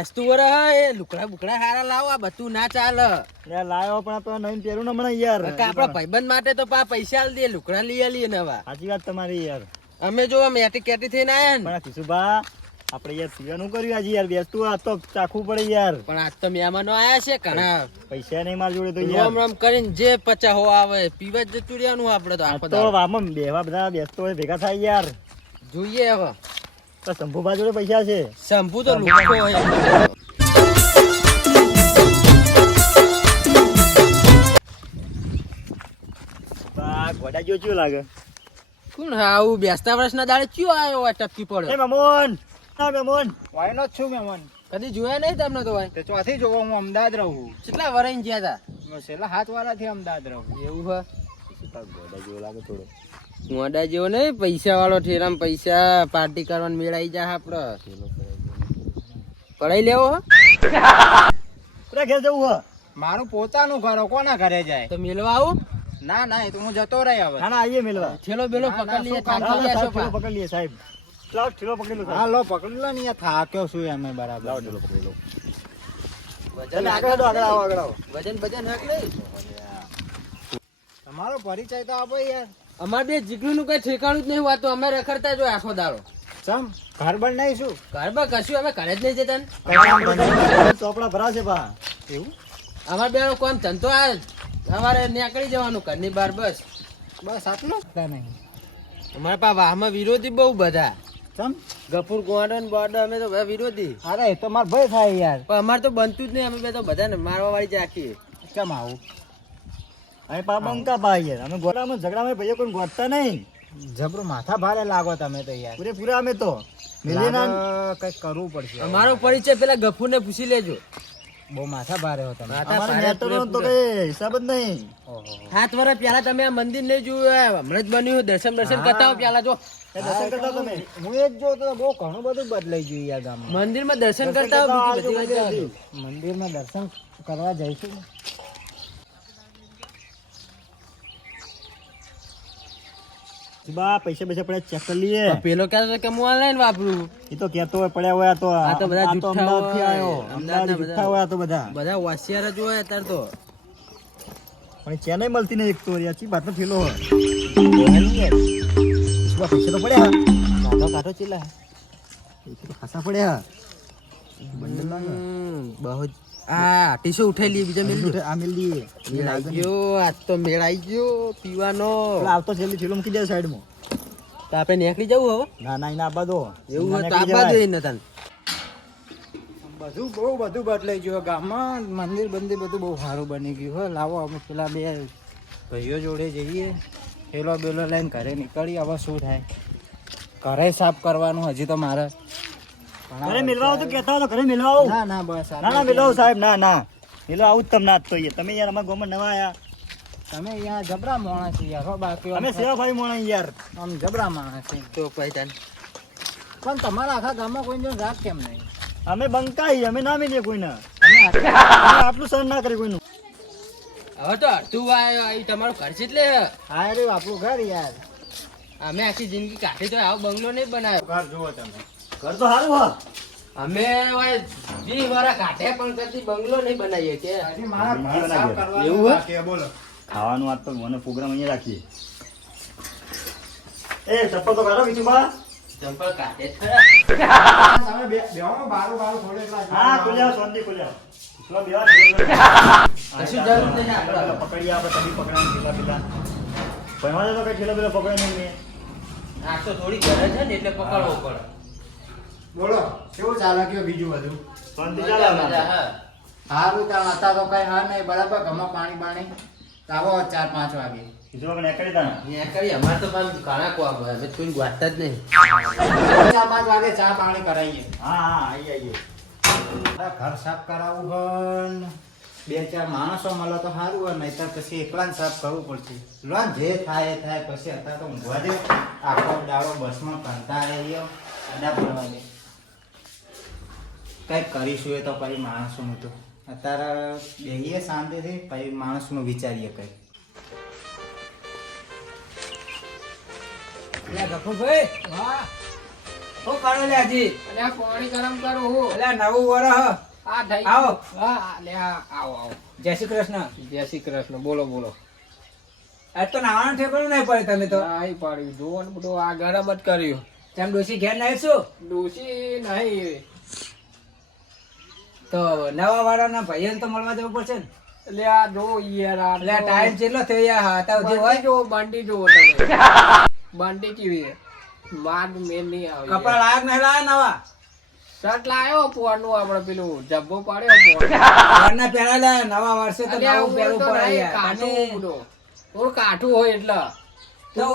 બેસતું વર એ લુકડા બુકડા હારા લાવો આ બધું ના ચાલે યાર લાયો પણ તો નવીન પહેરું ને હમણાં યાર આપડા ભાઈબંધ માટે તો પૈસા આલ દે લુકડા લઈ આલીએ ને હવે સાચી વાત તમારી યાર અમે જો મેટી કેટી થઈને આયા ને પણ કિશુભા આપણે યાર પીવાનું કર્યું આજે યાર બેસતું આ તો ચાખવું પડે યાર પણ આજ તો મહેમાનો આયા છે ઘણા પૈસા નહીં માર જોડે તો યાર રામ રામ કરીને જે પચા હો આવે પીવા જ જતું રહેવાનું આપડે તો આખો તો આમાં બેવા બધા બેસતો હોય ભેગા થાય યાર જોઈએ હવે તો શંભુભા જોડે પૈસા છે શંભુ તો લુખો હોય ગોડા જો ચિયો લાગે કોણ આવું બેસતા વર્ષના દાડે ચિયો આવ્યો હોય ટપકી પડ્યો એ મેમોન ના મેમોન વાયનો જ છું મેમન. કદી જોયા નહીં તમને તો ભાઈ તે ચોથી જોવા હું અમદાવાદ રહું. કેટલા વરાઈને ગયા હતા હું છેલ્લા 7 વારાથી અમદાવાદ રહું. એવું હે ગોડા જેવો લાગે થોડો મોડા જેવો નહીં પૈસા વાળો ઠેરામ પૈસા પાર્ટી કરવાનું મેળાઈ જા આપડે પડાઈ લેવો હે પૂરા ઘેર જવું હે મારું પોતાનું ઘર હો, કોના ઘરે જાય? તો મેળવા આવું ના ના એ તો હું જતો રહી હવે. ના ના આઈએ મેલવા ઠેલો બેલો ના, પકડ લઈએ શું કામ થાકી ગયા છો ઠેલો પા. પકડ લઈએ સાહેબ લાવ ઠેલો પકડી લો હા લો પકડી લો ને, યાર થાક્યો છું અમે બરાબર. લાવ ઠેલો પકડી લો વજન આગળ આવો આગળ આવો વજન બજન હક નહીં તમારો પરિચય તો આપો યાર. અમારે બે જીગલું નું કઈ ઠેકાણું જ નહીં હોતું અમે રખડતા જ હોય આખો દાડો ચમ ઘર બળ નહીં શું? ઘરમાં કશું અમે ઘરે જ નહીં જતા ને. ચોપડા ભરાશે પા એવું અમારે બે કોમ ધંધો આ સવારે નીકળી જવાનું ઘરની બહાર બસ બસ આટલું જ નહીં. અમારા પા વાહમાં વિરોધી બહુ બધા ચમ ગફુર ગોંડન બોર્ડ અમે તો બધા વિરોધી અરે એ તો માર ભય થાય યાર. પણ અમારે તો બનતું જ નહીં અમે બે તો બધાને મારવા વાળી જ રાખીએ ચમ આવું? અમે પા બંકા પા યાર અમે ગોડામાં ઝઘડામાં ભાઈઓ કોઈ ગોતતા નહીં જબરું માથા ભારે લાગો તમે તો યાર. પૂરેપૂરા અમે તો મિલીએ ના કઈક કરવું પડશે. અમારો પરિચય પેલા ગફુર ને પૂછી લેજો બહુ માથા ભારે હો તમે. માથા અમારે ભારે મેટરનો તો પૂરેપૂરા. કઈ હિસાબ જ નહીં ઓહો. 7 વર્ષ પહેલા તમે આ મંદિર નહીં જોયું હમણાં જ બન્યું દર્શન કરતા હો પેલા જો એ દર્શન કરતા તમે હું એ જ જોતો તો બહુ ઘણું બધું બદલાઈ ગયું યાર ગામમાં. મંદિરમાં દર્શન કરતા હો બીજી બધી વાત જવા દો. મંદિરમાં દર્શન કરવા જઈશું ને. બા પૈસા પૈસા પડ્યા ચેક કરી લઈએ પણ પેલો કહેતો કે હું ઓનલાઈન વાપરું એ તો કેતો હોય પડ્યા હોય આ તો આ તો બધા જુઠ્ઠા અમદાવાદથી હોય. આવ્યો અમદાવાદના અમદાવાદ જુઠ્ઠા હોય આ તો બધા બધા હોશિયાર જ હોય અત્યારે તો પણ ચેનઈ મળતી નહીં એક તો યાચી બાટલો ઠેલો હોય શું આ પૈસા તો પડ્યા કાઢો કાઢો ચીલા. પૈસા તો ખાસા પડ્યા બંડલ લાગે બહુ જ આ ટીશો ઉઠાઈ લઈએ બીજા મેલ આ મેલ દઈએ મેળાઈ ગયો આજ તો મેળાઈ ગયો પીવાનો પેલા આવતો છેલ્લી ઠેલો મૂકી દે સાઈડમાં તો આપણે નીકળી જવું હવે ના ના એને આપવા દો એવું હોય તો નીકળી આપવા જવાય. જોઈએ ને તને બધું બહુ બધું બદલાઈ ગયું ગામમાં. મંદિર બંદિર બધું બહુ સારું બની ગયું હો. લાવો અમે પેલા બે ભાઈઓ જોડે જઈએ, થેલો બેલો લઈને ઘરે નીકળી. હવે શું થાય? ઘરે સાફ કરવાનું હજી તો મારે. ઘરે મિલવા આવો તો કહેતા હો તો ઘરે મિલવા આવો ના ના બસ ના ના મિલવા આવો સાહેબ ના ના મિલવા આવું જ તમને આજ તો યાર તમે યાર અમારા ગામમાં નવા આયા તમે અહીંયા જબરા માણસ છો યાર હો. બાકી અમે સેવાભાઈ મોણા યાર આમ જબરા માણસ છે. તો પછી તને પણ તમારા આખા ગામમાં કોઈ જો રાગ કેમ નહીં? અમે બંકાઈ અમે ના મિલીએ કોઈને તમે આટલા- અમે આટલું સહન ના કરે કોઈનું હવે તો અડધું વાય તમારું ઘર છે એટલે હા રહ્યું આપણું ઘર યાર. અમે આખી જિંદગી કાઢી તો આવો બંગલો નહીં બનાવ્યો ઘર જુઓ તમે. ઘર તો સારું હા અમે હવે 20 વર્ષ કાઢે પણ કદી બંગલો નહીં બનાવીએ કે હજી મારા ઘર ના, સાફ ના, કરવાનું એવું હે? બાકી છે, બોલો. ખાવાનું આજ તો મને પ્રોગ્રામ અહીંયા રાખીએ એ ચપ્પલ તો કાઢો બીજું બા ચંપલ કાઢે જ ખરા. તમે બેહો બારું બારું થોડે એટલા હા ખોલ્યા શાંતિ ખોલ્યા ચલો બેવા કશું જરૂર નહીં આપણે. પકડીએ આપણે કદી પકડાને પેલા પેલા ભણવા તો કઈ ઠેલો પેલો પકડે નહીં મેં આ તો થોડી ઘરે છે ને એટલે પકડવો પડે બોલો કેવું ચાલે કયો બીજું બધું? શાંતિ મજા, ચાલે મજા, હા. સારું ત્યાં હતા તો કઈ હા નહીં બરાબર. ઘરમાં પાણી બાણી તો આવો 4-5 વાગે. કીધું કે નીકળી તા અહીંયા કરી અમારે તો પણ ઘણા કોમ હોય અમે કોઈ વાંચતા જ નહીં 4-5 વાગે ચા પાણી કરાવીએ. હા હા આવીએ આવીએ મારા ઘર સાફ કરાવવું પણ 2-4 માણસો મળે તો સારું હોય, નહીતર પછી એકલાને સાફ કરવું પડશે. લોન જે થાય એ થાય. પછી અત્યારે તો ઊંઘવા દે. આખો દાડો બસમાં કંટાળે રહ્યો. અડા પડવા દે. કંઈક કરીશું એ તો પછી માણસોનું તો અત્યારે બેહીએ શાંતિથી પછી માણસનું વિચારીએ કંઈક. હું કરો લે હજી અને આ પાણી ગરમ કરું હું એટલે નવું વરહ આ થઈ આવો. હા લે આવો આવો જય શ્રી કૃષ્ણ જય શ્રી કૃષ્ણ બોલો બોલો આજ તો નાવાનું ઠેકાણું નહીં પડે તમે તો નહીં પાડ્યું જોવો ને બધું આ ગરમ જ કર્યું તેમ ડોસી ઘેર નહીં શું ડોશી નહીં તો નવા વાળાના ભાઈઓને તો મળવા જવું પડશે ને એટલે આ જો યાર આ એટલે આ ટાઈમ કેટલો થયો યાર હાથા સુધી બંટી હોય જો બંટી જો તમે બંટી કેવી છે માર મેલ નહીં આવે કપડા લાયક નહીં લાયા નવા શર્ટ લાયો પોરનું આપણે પેલું જબ્બો પાડ્યો પોર ઘરના પહેલા લાયા નવા વર્ષે તો અલ્યા, નવું પહેરવું હું તો પડે નહીં, યાર કાઠું તમે બધું. થોડું કાઠું હોય એટલે તો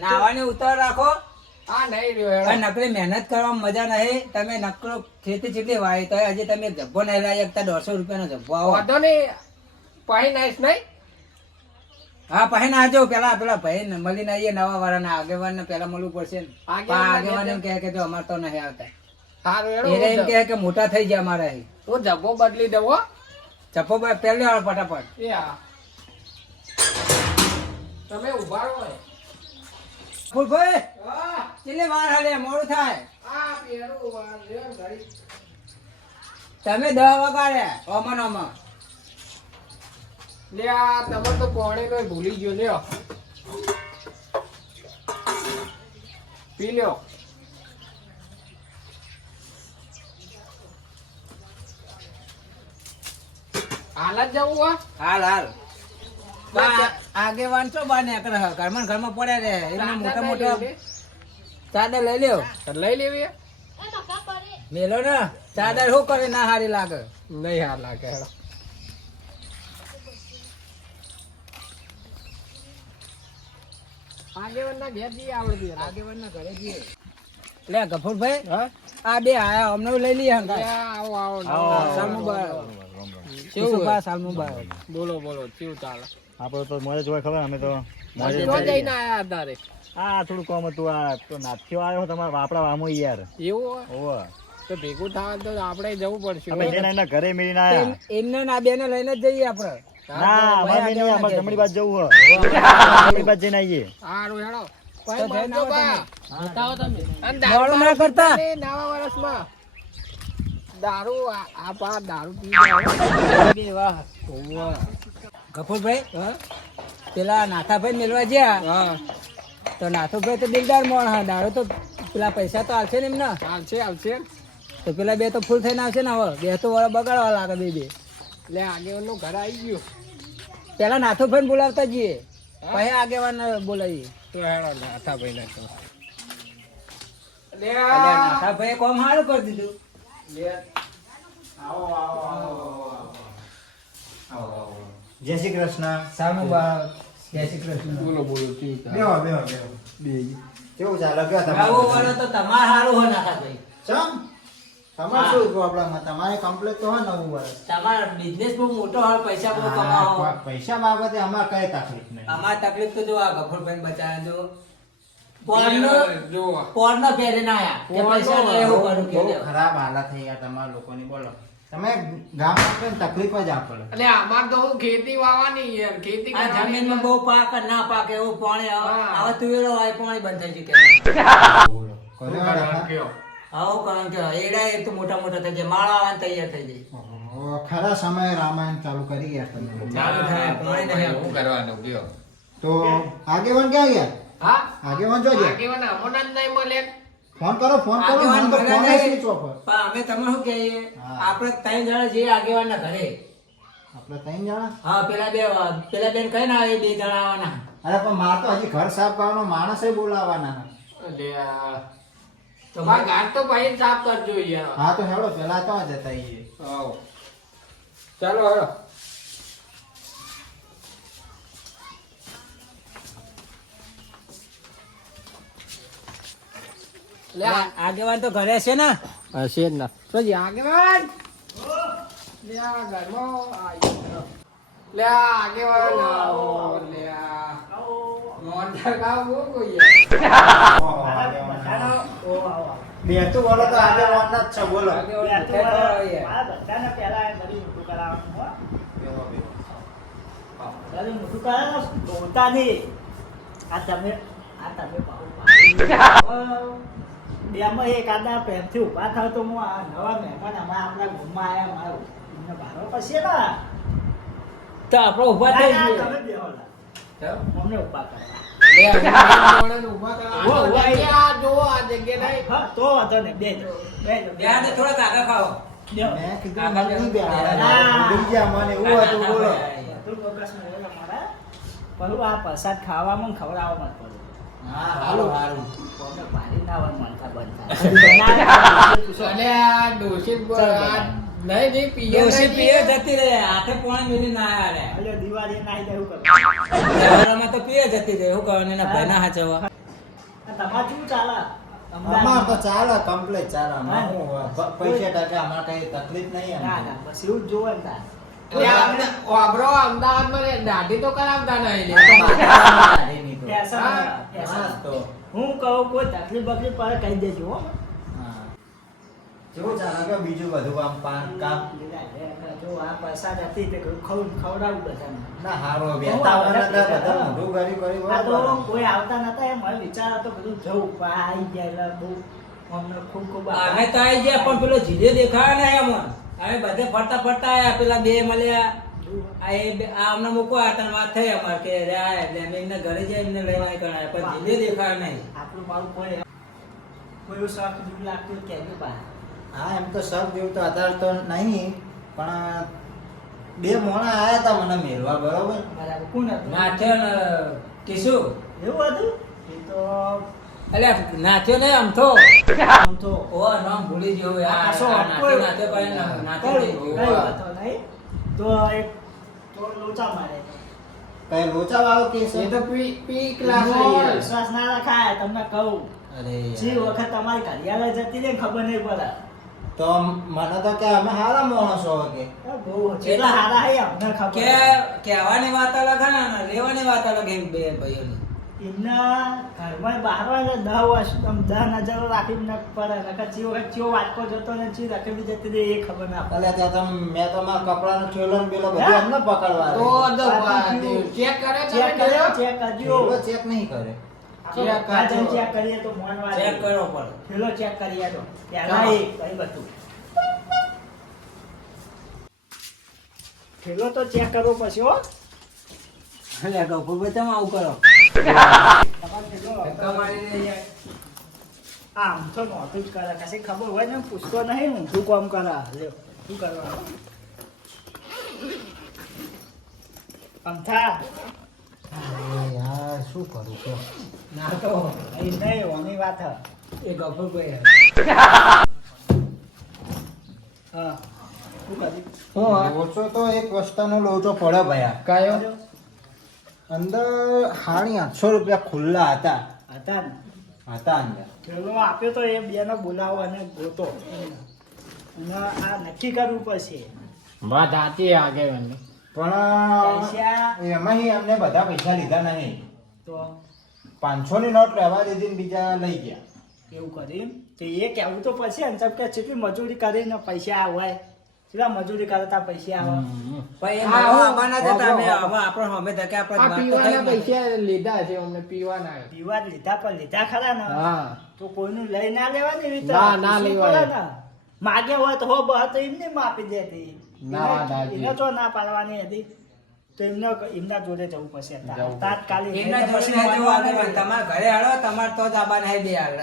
નાવાની ઉતાર રાખો આ નહીં રહ્યો આ હેડો. નકરી મહેનત કરવામાં મજા નહીં તમે નકરો ખેતી કેટલી વાવી તો હજી તમે જબ્બો નહીં લાવી શકતા 150 રૂપિયાનો જબ્બો આવો વાંધો નહીં પાહી નાઈશ નહીં હા પછી ના આજો પેલા ભાઈ ને મળીને આવીએ નવા વાળાના આગેવાન પેલા મળવું પડશે ને આગેવાનને આગેવાન એમ કહે કે જો અમાર તો નહીં આવતા સારું હેડો, એને એમ હું કહે કે મોટા થઈ ગયા અમારા અહીં હું જબ્બો બદલી દઉં હો. ચપ્પો પહેલી વાળો ફટાફટ એ હા તમે ઉભા રહો હે. ફૂલભાઈ હા, કેટલી વાર હાલે મોડું થાય આ પહેરું વાર લ્યો ઘડી. તમે 10 વગાડ્યા ઓમન ઓમન લે આ તમે તો કોણે કઈ ભૂલી ગયો લ્યો પી લ્યો હાલ જ જવું હો? હાલ હાલ બા, આગેવાન તો બા નીકળે છે. ઘરમાં પડ્યા રે એમને મોટા મોટા ચાદર લઈ લ્યો તો લઈ લેવી મેલો ને ચાદર શું કરે ના હારી લાગે નહીં હાર લાગે હેડો. આગેવાનના ઘેર જઈએ આપણે બી. આગેવાન ના ઘરે જઈએ લે ગફુરભાઈ હા? આ બે આયા અમને લઈ લઈએ હંગાત. લે, આવો આવો સાલ મુબારક કેવું યુસુફા, સાલ મુબારક બોલો બોલો કેવું ચાલે આપણે તો મોડે જોવાય ખબર અમે તો મોડે તો જઈને આયા તારે આ થોડું કામ હતું આ તો નાથ્યો આવ્યો તમારા આપણા વામો યાર એવું હોય? ઓવે તો ભેગું થવા તો આપણે જવું પડશે અમે જેને એના ઘરે મેળીને આયા એમને ના બે ને લઈને જ જઈએ આપણે ના અમારે ભાઈ નહીં આગેવાન અમારે ના જમણી બાજુ જવું હોય જમણી બાજુ જઈને આવીએ સારું હેડો તો જઈને આવો તમે. બતાવો તમે અને મોડું ના કરતા. નવા વર્ષમાં દારૂ આ પા દારૂ પી જાય બે વાહ ગફુરભાઈ પેલા નાથાભાઈ મેળવા ગયા હા તો નાથુભાઈ તો દિલદાર મોણ હા દારૂ તો પેલા પૈસા તો આવશે ને એમને આવશે આવશે તો પેલા બે તો ફૂલ થઈને આવશે ને હવે બે તો વળા બગાડવા લાગે બે એટલે આગેવાનનું ઘર આવી ગયું પેલા નાથુભાઈ બોલાવતા જઈએ પછી આગેવાન બોલાવીએ તો હેડો નાથાભાઈ ના તો નાથાભાઈ કોમ સારું કરી દીધું જય શ્રી કૃષ્ણ સામુ બાળ જય શ્રી કૃષ્ણ બોલો બોલો કેવું ચાલે? બેહો બેહો બેહો કેવું ચાલે કયો આવું તમારે વળો તો તમારે સારું હોય નાથાભાઈ ચમ તમારે શું પ્રોબ્લેમ તમારે કમ્પ્લીટ તો હોય નવું વર્ષ તમારો બિઝનેસ બહુ મોટો હોય પૈસા બહુ કમાવો હા, પૈસા બાબતે અમારે કઈ તકલીફ નહીં અમારી તકલીફ તો જો આ ગફુરભાઈ બચાવે જો જો પોર્નો પહેરીને આયા કે પૈસા ને એવું કરું કે બહુ ખરાબ હાલત થઈ ગયા તમારા લોકોની બોલો તમે ગામમાં કઈ તકલીફ જ આપડે એટલે અમાર તો હું ખેતી વાવવાની યાર ખેતી આ કરવાની જમીનમાં એટલે- બહુ પાક અને ના પાક એવું પાણી હા. હવે તુવેરો હોય પાણી બંધ થઈ ચૂકે બોલો કર્યો કારણ કે આવું કારણ કે એડા એક તો મોટા મોટા થઈ જાય માળા આવવાને તૈયાર થઈ જાય ઓહો, ખરા સમયે રામાયણ ચાલુ કરી ગયા તમે ચાલુ થાય પાણી નહીં શું કરવાનું કયો તો આગેવાન ક્યાં ગયા હા આગેવાન જો ગયા આગેવાન અમોના જ નહીં મળે ફોન કરો ફોન કરો આગેવાન મને તો મળ્યા ફોન નહીં. સ્વિચ ઓફ હોય. પણ અમે તમે શું કહીએ હા. આપણે ત્રણ જણા જઈએ આગેવાનના ઘરે આપણે ત્રણ જણા હા પેલા બેન કઈ ના આવે બે જણા આવવાના અરે પણ મારે તો હજી ઘર સાફ કરવાનો માણસ બોલાવવાના એટલે તો તમાર ઘાટ તો ભાઈ સાફ કરજો યાર હા તો હેડો પેલા તો જતા આવીએ આવો ચાલો હેડો લે આગેવાન તો ઘરે છે ને હશે જ ના તો જી આગેવાન લે આ ઘરમાં આઈ ગયો. લે આ આગેવાન આવો લે આ મોઢા કામ બહુ કોઈ બે તો બોલો તો આગેવાન જ છે બોલો આગેવાન તો કઈ કરાવીએ. બેમાં એક આદા પ્રેમથી ઊભા થાવ તો હું આ નવા મહેમાન અમારા આપણા ઘરમાં આયા મારો એમને ભારો પછી ને તો આપણો ઊભા થઈ ના, ગયો. તમે બેહો લા. અમને ઊભા કરવા. હા, તો વાંધો નહીં. બેહજો. ત્યાં તો થોડાક આગળ ખાઓ. બેહો. મેં કીધું મને નહીં બેહાડે. ના. ભૂલી ગયા મને એવું હતું બોલો. બધું પ્રોગ્રેસમાં રહેલા મારા. પણ આ પ્રસાદ ખાવામાં ને ખવડાવવામાં જ પડે. હા હારું હારું. કોને ભારી ના હોય મનતા બનતા. ડોશી પીએ જતી રહે. હાથે પોણી મિલી ના આવ્યા રે. અલ્યો દિવાળી નાઈ દેવું કરું. તહેવારોમાં તો પીએ જતી રહે. શું કરવાનું એના ભાઈના હાચવવા. તમારે શું ચાલે? અમાર તો ચાલે કમ્પ્લીટ ચાલે અમાર શું હોય? પૈસા ટકા અમાર કઈ તકલીફ નહીં ના એમ. ના બસ એવું જ જોવે ને તાર. અમદાવાદમાં દાઢી તો કરાવતા નહીં નહીં તો. પૈસા હા, ના, પૈસા હા, ના. તો. હું કહું કોઈ તકલીફ બકલીફ પડે કહી દેજો હો. હા. કેવું ચાલે કે બીજું બધું આમ કામ જો આ પ્રસાદ હતી તે ખવડાવું બધાને. ના હારો બેતા વાળા બધા મોઢું ગરી કરી આ તો બરાબર. કોઈ આવતા નતા એમ મને વિચાર હતો બધું જવું પણ આ આવી ગયા એટલે બહુ અમને ખૂબ ખૂબ આભાર. અમે તો આવી ગયા પણ પેલો જીલે દેખાય ને એમ અમે બધે ફરતા ફરતા આયા પેલા બે મળ્યા આ એ આ અમને મૂકવા હતા વાત થઈ અમારે કે રે આ એટલે અમે એમને ઘરે જઈ એમને લઈને આવી કરાયા પણ જીલે દેખાય નહીં. આપણું મારું કોઈ એવું શોખ જેવું લાગતું કે બા હા એમ તો સબ જેવું તો અત્યારે તો નહીં પણ બે મોણા આયા હતા મને મેળવા બરોબર. બરાબર કોણ હતું? નાથ્યો ને ટીસુ એવું હતું એ તો અલ્યા નાથ્યો ને આમ તો આમ તો ઓ નામ ભૂલી ગયો યાર કશો નાથ્યો નાથ્યો કરીને નાથ્યો કઈ નહીં ગયો. વાતો નહીં તો એક તો લોચા મારે કઈ લોચા વાળો કેસ એ તો પી ક્લાસ વિશ્વાસ ના રખાય તમને કહું અરે જે વખત તમારી ઘડિયાળ જતી રહી ને ખબર નહીં પડે તો મને તો કે અમે હારા માણસો કે બહુ જેટલા હારા હે અમને કે ખબર કહેવાની વાત અલગ હે ને લેવાની વાત અલગ એમ બે ભાઈઓની. એમના ઘરમાં બહાર હોય ને 10 વર્ષ આમ 10 નજરો રાખી ન પડે નકર ચી વખત ચિયો વાટકો જતો ને ચી રખડી જતી રહી એ ખબર ના પડે. એટલે ત્યાં તમે મેં તો મારા કપડાનો થેલો ને પેલો બધું અમને પકડવા ચેક કરે ચેક કર્યો ચેક કરજો ચેક નહીં કરે. ચેક કરીએ તો મોનવા ચેક કરવો પડે. પેલો ચેક કરીએ તો પહેલા એ કઈ બધું પેલો તો ચેક કરવો પછી હો અલ્યા ગફુર ભાઈ તમે આવું કરો. તમારે પેલો ધક્કા મારીને યાર. આમ તો નહોતું જ કરે કશી ખબર હોય ને પૂછતો નહીં હું શું કામ કરે લ્યો શું કરવાનું અમથા યાર શું કરું કે ના તો અહીં નહીં ઓની વાત હે. એ ગફુર ભાઈ હા શું કર્યું લોચો તો એક વસ્તુનો લોચો પડે ભયા. કયો અંદર 850 રૂપિયા ખુલ્લા હતા હતા ને અંદર. પેલો આપ્યો તો એ બેનો બોલાવો અને ગોતો અને આ નક્કી કરવું પડશે વાત સાચી આગે પણ પૈસા એમાં અમને બધા પૈસા લીધા નહીં. તો 500 ની નોટ રહેવા દીધી ને બીજા લઈ ગયા. એવું કરી તો એ કહેવું તો પછી ને કે કેટલી મજૂરી કરીને પૈસા આવે કેટલા મજૂરી કરતા પૈસા આવે ભાઈ એમ હા, આવું હા, આવવાના જ હતા. અમે હવે આપણો અમે ધક્કે આપણે આ વાત તો થઈ પીવાના જ નથી. પૈસા લીધા છે અમને પીવાના પીવા જ લીધા પણ લીધા ખરા ને હા તો કોઈનું લઈ ના લેવાની રીતે ના, ના પૂછવું લેવાય. પડે ને. માગે હોય તો હો બહાર તો એમને માપી દેતી ના, દાદી. એને તો ના પાડવાની હતી તો એમના જોડે જવું પડશે જવું. તાત્કાલિક એમના નહીં તો જોડે પછી ના જવું માનવાનું આગળ. નહીં. તમારા ઘરે હાલો તમારે તો જ આવવાના હે બે આગળ.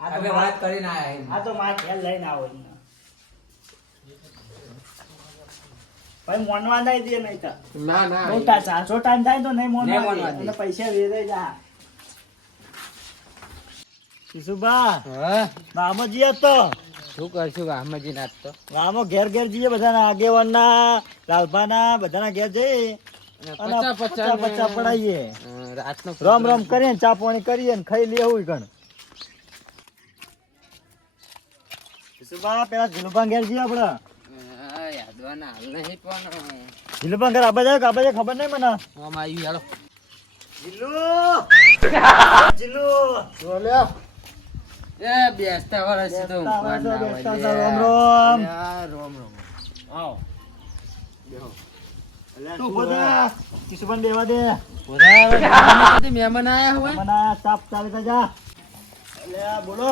આ તો અમે વાત- વાત કરીને આયા આ તો મારા ઘેર લઈને આવો એમને. ભાઈ મોનવા નહીં દે નહીં તો ના ના બહુ ચારસો ટાઈમ થાય તો નહીં મોનવા નહીં દે. મોનવા દે. અને પૈસા વેરાઈ જા શિશુભા હા રામ જીએ તો શું કરશું ગામજી નાચ તો રામો ઘેર ઘેર જઈએ બધાના આગેવાનના લાલભાના બધાના ઘેર જઈએ અને 50 પડાવીએ રાતનો રમ રમ કરીએ ને ચા પાણી કરીએ ને ખાઈ લઈએ એવું કણ શિશુભા પેલા જીલુભા ઘેર જઈએ આપણે યાદવાના હાલ નહીં પણ જીલુભા ઘર આબા જાય ખબર નહીં મને આમ આવ્યું યાર જીલુ જીલુ બોલ્યો એ બેસતા વર્ષ તો બેસતા ઊંઘવા ના વર્ષ, બેસતા હોય વર્ષ, લે. રામ રામ. યાર, રામ રામ આવ તું બોધા કિશુભાઈ બેવા દે બધા મહેમાન આયા હોય મને તાપ ચાલે તા જા એટલે બોલો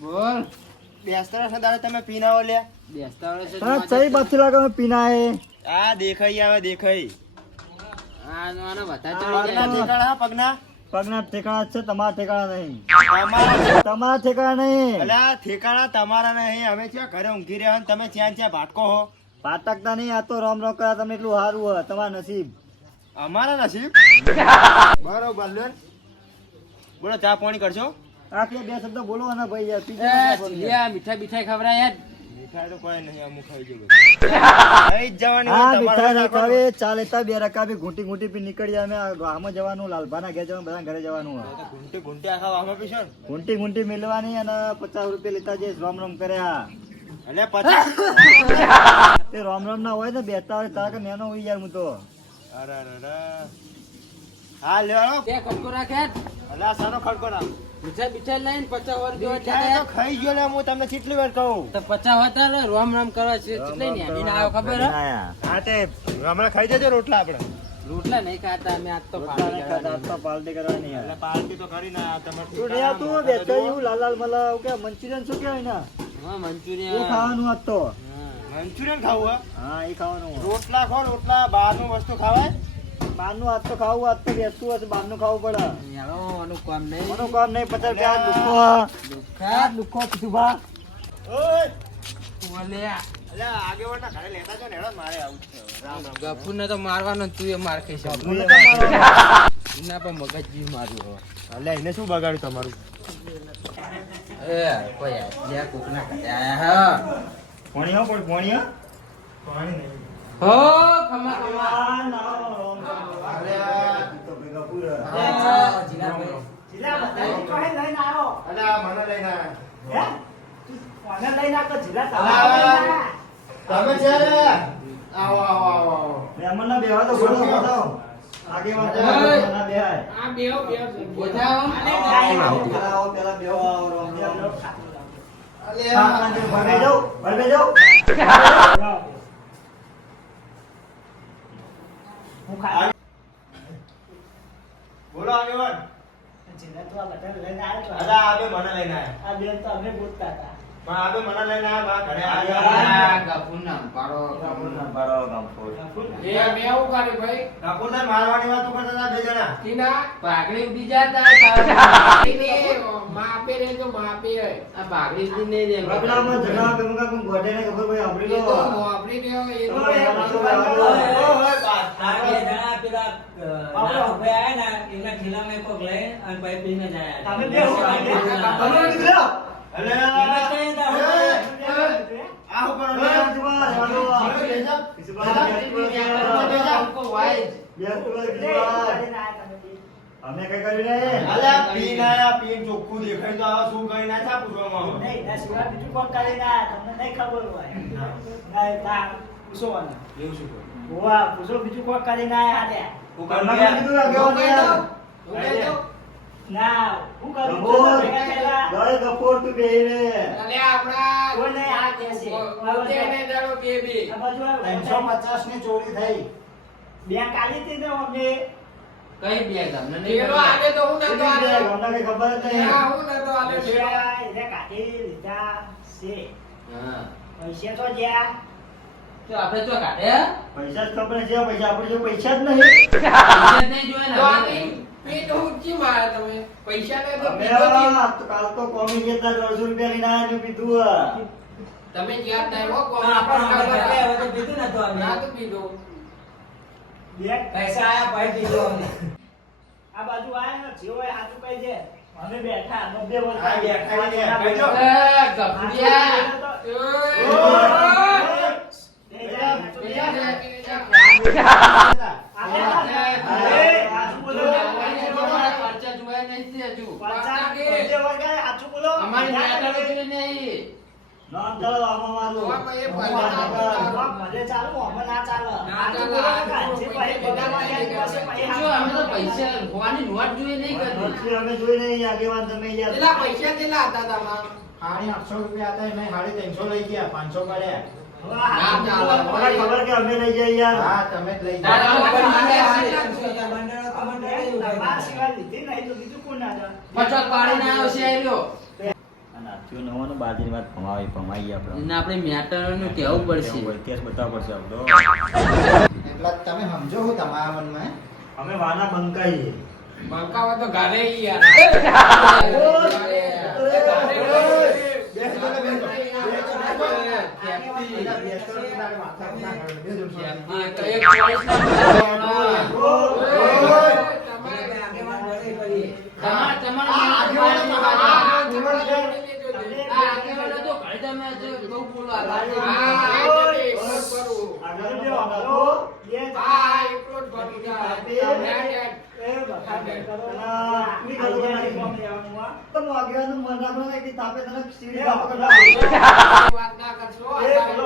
બોલ બેસતા છે દાડે તમે પીને આવો લે બેસતા વર્ષે તને ચઈ બાજુ લાગે અમે પીનાય આ દેખાઈ આવે દેખાઈ આ નાના વધારે પગના ઠેકાણા પગના પગના ઠેકાણા છે તમારા ઠેકાણા નહીં તમારા તમારા ઠેકાણા નહીં અલા ઠેકાણા તમારા નહીં અમે ત્યાં ઘરે ઊંઘી રહ્યા ને તમે ત્યાં ત્યાં ભાટકો હો પાટકતા નહીં આ તો રામ રામ કર્યા તમે એટલું સારું હોય તમારા નસીબ અમારા નસીબ બરોબર લે બોલો ચા પાણી કરશો આ કે બે શબ્દ બોલવાના ભાઈ યાર પીછે મીઠાઈ બીઠાઈ ખવડાય યાર મીઠાઈ તો કોઈ નહીં અમુક ખાઈ જવું ખાઈ જ જવાની હોય હા તમારે મીઠાઈ રાખવાનું. રખાવે ચાલે તા બે રકાબી ઘૂંટી ઘૂંટી પી નીકળી જાય અમે ગામમાં જવાનું લાલભાના ઘેર જવાનું બધા ઘરે જવાનું હોય તો ઘૂંટી ઘૂંટી આખા વાહમાં પીશો ને ઘૂંટી ઘૂંટી મેળવાની અને 50 રૂપિયા લેતા જઈશ રામ રામ કર્યા એટલે પછી તે રામ રામ ના હોય ને બેસતા હોય તારા કે નેનો હોય યાર હું તો અરે અરે અરે હા લ્યો બે કટકો રાખે અલા સાનો ખડકો ના મીઠાઈ બીઠાઈ લઈને 50 વર્ષ જેવો મીઠાઈ તો ખાઈ ગયો લે હું તમને કેટલી વાર કહું તો 50 હતા ને રોમ રોમ કરવા છે એટલે ને આવીને આવ્યો ખબર હે? હા તે હમણાં ખાઈ જજો રોટલા આપણે રોટલા નહીં ખાતા અમે આજ તો પાણી કરવાની. પાર્ટી કરવાની યાર એટલે પાર્ટી તો કરી ના તમારે તું નહીં આવતું બેસતા એવું લાલ લાલ મલા કે મંચુરિયન શું કહેવાય ને હા એ મંચુરિયન ખાવાનું આજ તો મંચુરિયન ખાવું હે હા એ ખાવાનું રોટલા ખો રોટલા બહારનું વસ્તુ ખાવાય બહારનું આજ તો ખાવું આજ તો બેસતું હશે બહારનું ખાવું પડે યારો આનું કામ નહીં કોનું કામ નહીં 50 રૂપિયા દુખો સુભા ઓય ઓલ્યા અલે આગેવાળના ઘરે લેતા જો ને હેડો મારે આવું છે રામ રામ ગફુરને તો મારવાનો ને તું એ માર ખાઈ શકે મને તો મારવાનો. એના પર મગજ જીવ માર્યું હવે. અલે એને શું બગાડ્યું તમારું એ કોઈ યાર કોકના ઘરે આયા હા ભણ્યો પણ ભણ્યો પાણી નહીં હો ખમા ખમા આ ના રોમ અલે તો ભેગા પૂરા હા, જીલાભાઈ. જિલ્લા બધાય કોહે લઈને આવ્યો અલે આ મને લઈને આયા. હે તું કોને લઈને આવ્યો જિલ્લા અલા, તમે છે રે આવો આવો આવો આવો મહેમાનના બેહવા તો બોલો બતાવો આગેવાન ઓય. મહેમાનના બેહાય આ બેહો બોધાઓ આવો પેલા બેહો આવો રોમ રોમ અલે ભરવે જાઓ ભરવે જાઓ હું ખા બોલો આગેવાન જિલ્લા તો આ બધા લઈને આવ્યો અલે આબે મને લઈને આયા આ બેન તો અમે ગોતતા હતા પણ આબે મને લઈને આયા મારા ઘરે આ આવ્યા ગફુરના પાડો એ એ બે આવું કરે ભાઈ કાપુરદાર મારવાની વાતો કરતા હતા બે જણા તીના પાઘડી ઉડી જાતા માપે રે તો માપે આ પાઘડી ઉડી નહીં દે રગડામાં જણા બેમકા કોણ ગોડેને ખબર ભાઈ આપણી એ તો તો મોપડી ને એ તો ઓય, આ બે જણા પેલા નાના ઉભા આયા ને એમના ઠેલામાં કોક લઈ અને પછી પીને જાય તમે બે હું તમે નીકળો અલે એમાં કઈ ના હોય. આ ઉપર એ જુવા જવાનો અમે કઈ કર્યું નહીં અલે પીન આયા પીન ચોખ્ખું દેખાય તો આ શું કરી ના થા પૂછવામાં નહીં ના સિવાય બીજું કોણ કરી ના તમને નહીં ખબર હોય ના તા પૂછો મને એવું શું કર્યું હોવા પૂછો બીજું કોણ કરી ના હાલે હું કરવા ગયા? ના હું કરું ભેગા થયેલા ગળે ગફોર તું બેહી રે અલે આપડા કોઈ નહીં આ કેસે પોતે ને દાડો બેબી આ બાજુ આવ 350 ની ચોરી થઈ બે કાલી થી ને અમને કઈ બે તમને નહીં પેલો આલે તો હું નતો આલે અમને કઈ ખબર જ નહીં હા હું નતો આલે પેલો એને કાઢી લીધા છે હા પૈસા તો જ્યાં તો આપણે તો કાઢે પૈસા જ ખબર છે પૈસા આપણે જો પૈસા જ નહીં પૈસા જ નહીં જોયે ને પેટ ઊંચી મારે તમે પૈસા ને તો અમે પીધો જ. કાલ તો કોમી ગયા 150 રૂપિયા લઈને આયા ને પીધું તમે જ્યાં ટાઈમ હો કોણ પણ આપણને આપણે હવે તો પીધું નતું અમે. ના તો પીધો બે પૈસા આયા પછી પીધું અમને. આ બાજુ આયા ને જેવો એ હાથું કહી દે અમે બેઠા 90 વર્ષ હા, બેઠા ને, કહેજો. એ ગફુરિયા અમારી નાટક નહીં નામ ચાલો આમાં મારું એ પહેલા મને ચાલુ આમાં ના ચાલે ના હાચું ચાલે. બોલો ને, જે પછી બધામાં યાદ કરશે, પછી જો અમે તો પૈસા ભગવાનની નોટ જોઈએ નહીં કરી પછી અમે જોઈ નહીં આગેવાન તમે યાર પેલા પૈસા કેટલા હતા તમારા હાડી 800 રૂપિયા હતા એમાં હાડી 300 લઈ ગયા 500 કર્યા હવે હાચું બોલો, મને ખબર કે અમે લઈ જઈએ યાર હા તમે જ લઈ દાદા, ગયા મંડળો તો મંડળો એવું તમારા થાય. સિવાય લીધી નહીં તો બીજું કોણ ના જાય? પચોત પાડીને આવ્યો છે એ રહ્યો. અને જો નવાનું બાજરી વાત ભમાઈ આપણે એને આપણે મેટરનું કહેવું પડશે. કેસ બતાવવો પડશે આમ તો એટલે તમે સમજો હું તમારા મનમાં અમે વાના બંકાઈએ બંકાવા તો ઘરે ઈ યાર.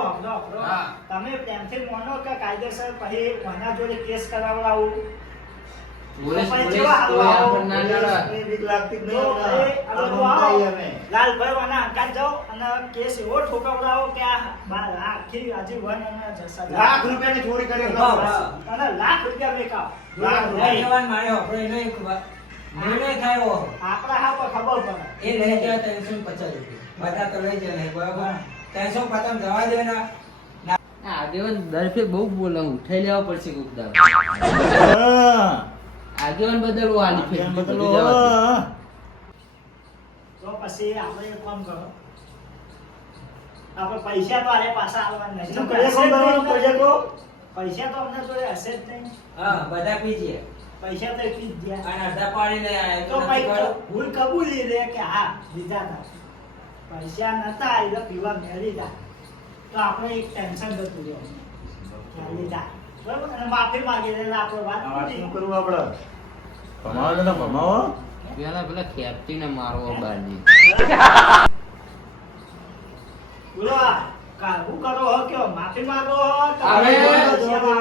તમે પ્રેમથી માનો કે કાયદેસર પછી કોના જોડે કેસ કરાવડાવું લાલભાઈ વાના અંકાત જાઓ અને કેસ એવો ઠોકવડાવો કે આખી આજીવન લાખ રૂપિયાની ચોરી કરી અને લાખ રૂપિયા મેકાવ આગેવાન માર્યો આપણે એનો એક નિર્ણય થયો આપણા હા પર ખબર પડે એ લઈ ગયા 350 રૂપિયા બધા તો લઈ જાય નહીં બરાબર 350 જવા દેના આગેવાન દરફે બહુ બોલે ઉઠાઈ લેવા પડશે કોક દાડો. આગેવાન બદલવો આલી ફેર બદલો તો પછી આપણે એક કામ કરો આપણે પૈસા તો આલે પાછા આવવાના નહીં પૈસા તો અમને જોડે હશે જ નહીં હા બધા પીજીએ પૈસા તો એટલી જ ગયા અને અડધા પાડી ને તો ભાઈ ભૂલ કબૂલી લે કે હા દીધા હતા પૈસા નતા એટલે પીવા મેળી જા તો આપણે એક ટેન્શન જતું રહ્યું લીધા બરાબર અને માફી માંગી લે આપણે વાત પૂરી. શું કરવું આપણે ભમાવો ને ભમાવો પેલા ખેપટીને મારવો બારની. બોલો કાબુ કરો હો કયો માફી માંગો હો કે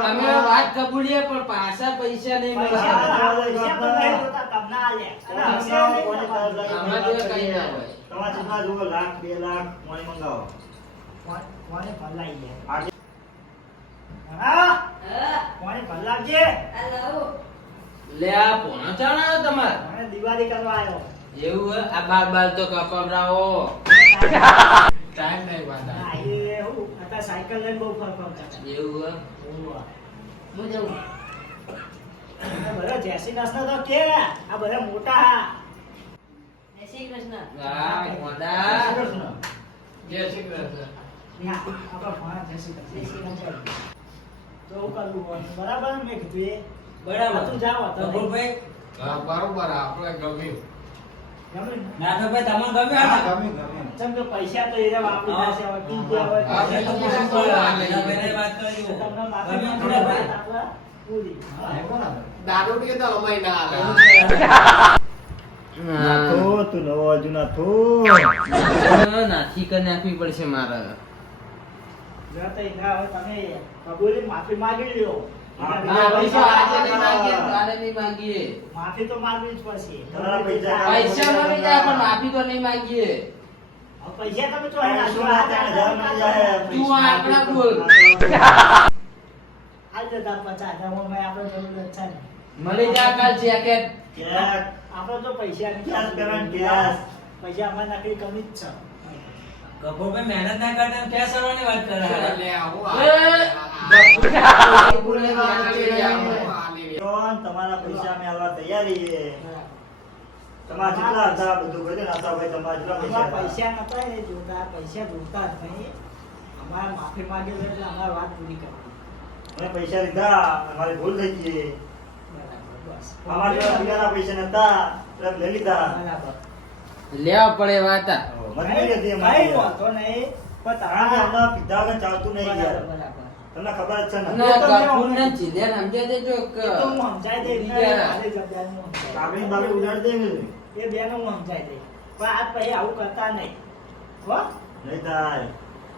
અમે વાત કબૂલીએ પણ પાછા પૈસા નહીં મળે. પૈસા તો નહીં જોતા તમને આલે અને હશે નહીં તમારે. આમાં જોડે કઈ ના હોય. તમારા ચિંતા જુઓ લાખ 2 લાખ મોય મંગાવો કોને ભલાઈ ગયા આજે હા કોને ભલાવજે લે આ પોણો ચાણા તમાર મને દિવાળી કરવા આવ્યો એવું હે? આ બાર તો કપાવરાવો ટાઈમ નહીં વાંધા. હા એ હું અત્યારે સાયકલ લઈને બહુ ફરફર કરતા એવું હે? ઓવા. હું જાઉં. આ બધા જય શ્રી કૃષ્ણ તો કે આ બધા મોટા હા હા, મોડા. જય શ્રી કૃષ્ણ. ના આપણા ભણા જય શ્રી કૃષ્ણ તો હું કરવું હોય બરાબર ને મેં કીધું એ બરાબર તું જાઓ તો કપૂરભાઈ હા, બરોબર આપણે ગમ્યું. ગમે ને? નાથકભાઈ તમને ગમ્યો ને ગમ્યું ગમ્યું ચમ કે પૈસા તો એને વાપરી નાખશે હવે પી ગયા હોય હા, તો એ તો તમને પૂછવું પડે. નાથકભાઈને વાત કરી તમને માફી ગમ્યો માંગી ને લે, ભાઈ? વાત આપણા પૂરી હા, એ બરાબર દારૂ પીએ તો અમાય ના હાલે. નાથો તું નવો હજુ નાથો નાથી કરી નાખવી પડશે મારે. જો તો એના હવે તમે કબૂલી માફી માંગી લ્યો હા, પૈસા આજે નહીં માંગીએ, કાલે નહીં માંગીએ. માફી તો માંગવી જ પડશે તમારા પૈસા પૈસા મળી જાય પણ માફી તો નહીં માંગીએ. હવે પૈસા તમે તો આ શું વાત છે? 1000 મળી જાય. તું આ આંકડા બોલ. આજ જતા 50,000 માં આપણે જરૂર જ છે ને મળી જાય કાલ જેકેટ. ક્યાંક આપણે તો પૈસા ક્યાંક કરવાનું ક્યાંક. પૈસા અમારે નાખી કમી જ છે કપૂરભાઈ મહેનત ના કરતા ને ક્યાં સરવાની વાત કરે લે આવું એ, કોણ તમારા પૈસા અમે આલવા તૈયારી છે. તમારા જેટલા હતા બધું બધું નાતા ભાઈ તમારા જેટલા અમારા પૈસા હતા. પૈસા નતા ને જોતા પૈસા જોતા જ નહીં અમારે માફી માંગી લે એટલે અમારે વાત પૂરી કરવી અમે પૈસા લીધા અમારી ભૂલ થઈ ગઈ બરાબર બસ અમારા જેવા બીજાના પૈસા નતા એટલે લઈ લીધા બરાબર લેવા પડે વાતા. મજબૂરી હતી કઈ અમારી. વાંધો નહીં પણ કારણ કે તમારા અમને પીધા વગર ચાલતું નહીં યાર. બરાબર તમને ખબર જ છે ને ના, ગફુરને જીલ્યાને સમજાઈ દેજો કે એ તો હું સમજાઈ દઈશ ને, બીજા- મારી જવાબદારી હું સમજાઈ કાબડી બાબડી ઉડાડી દે ને. દઈશ. એ બેનો હું સમજાઈ દઈશ પણ આજ પછી આવું કરતા નહીં હો નહીં થાય.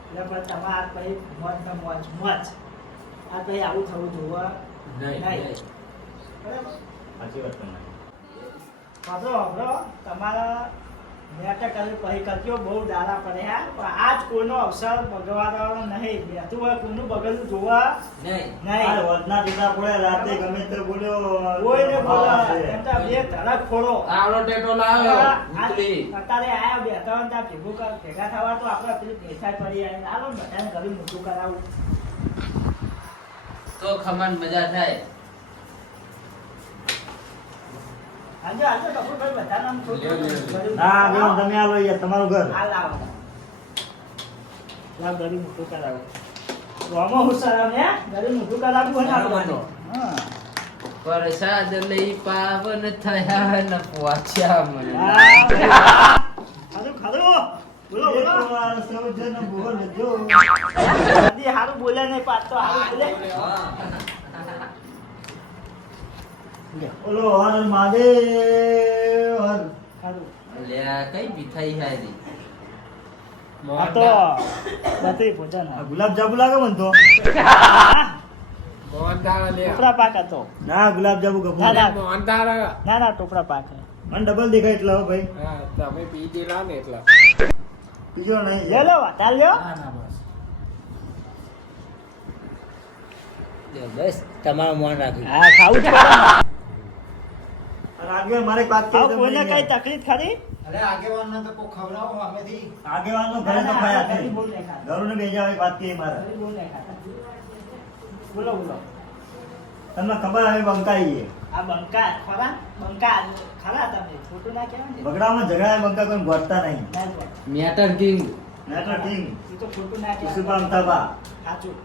એટલે પણ તમે આજ પછી મોજ ને મોજ મોજ આજ પછી આવું થવું જોવા નહીં, નહીં. બરાબર સાચી વાત તમારી. વાંધો વાંધો તમારા મેં તો કર્યું પછી કરજો બહુ દાડા પડે હા પણ આજ કોઈનો અવસર બગડવાનો નહીં બેઠું હોય કોઈનું બગડવું જોવા નહીં નહીં વધના દીધા પડે રાતે ગમે તે બોલ્યો કોઈને બોલા એમ તો બે ધડક ફોડો આવડો ટેટો લાવ્યો ઉતરી. અત્યારે આયા બેઠા હોય ત્યાં ભેગા થવા તો આપણે પેલી પેઠા પડી આવીને આલો ને બધાને ઘરે મોટું કરાવું તો ખમણ મજા થાય. આજે આજે કપૂરભાઈ બધાને આમ થોડું ના બેન તમે આલો યાર તમારું ઘર આ લાવો લાવ ઘરે મોટું કરાવું રોમો હુસરામ હે ઘરે મોટું કરાવું હોય ને આપણે. હા પ્રસાદ લઈ પાવન થયા ન પહોંચ્યા મને. ખાધું ખાધું બોલો બોલો સૌજન બોલજો કદી હારું બોલે નહીં પાછો હારું બોલે ઓલો હર મહાદેવ હર ખાધું લ્યા કઈ મીઠાઈ હારી. આ તો બધી ભોજન આ ગુલાબ જાંબુ લાગે મને તો મોહનથાળ લ્યા. ટોપરા પાક હતો ના ગુલાબ જાંબુ ગપુ ના, ના. મોહનથાળ. ના ના ટોપરા પાક મને ડબલ દેખાય એટલે હો ભાઈ હા, તમે પી ગયેલા ને એટલા. બીજો નહીં લે લો વાટા લ્યો ના ના બસ લ્યો, બસ તમારું મન રાખ્યું હા ખાવું જ પડે અને આગેવાન મારે એક વાત આવ કરી કોઈને કઈ તકલીફ ખરી અરે આગેવાન ના તો કોઈ ખવડાવો સામેથી આગેવાન નો ઘરે તો ખાયા ઘરે નથી બોલ નહીં ખાતા. ઘરું ને બેજા એક વાત કહી મારે ઘરે બોલ નહીં ખાતા. બોલો બોલો તમને ખબર હવે બંકાઈ આ બંકા ખરા બંકા ખરા તમે ખોટું ના કહેવાય ને બગડામાં ઝઘડા બંકા કોઈ ગોઠતા નહીં ના જ બોલ. મેટર કિંગ. નેટર કિંગ ઈ તો ખોટું ના સુપા કહેવાય અમતાબા સાચું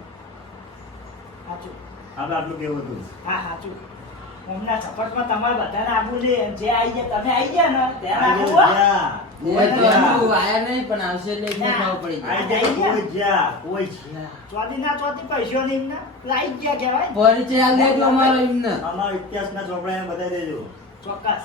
સાચું આપણે આટલું કેવું હતું હા સાચું હમણાં સપોર્ટમાં તમારે બધાને આપવું છે જે આવી ગયા તમે આવી ગયા ને ત્યારે આપવું હો. કોઈ તો હજુ આયા નહીં પણ આવશે એટલે એકને ખબર પડી જાય. કોઈ જ્યાં ચોથી ના ચોથી પૈસો નહીં એમને લાઈ જ ગયા કહેવાય ને. પરિચય આલ દેજો અમારો એમને. અમારો ઇતિહાસના ચોપડા એને બતાવી દેજો ચોક્કસ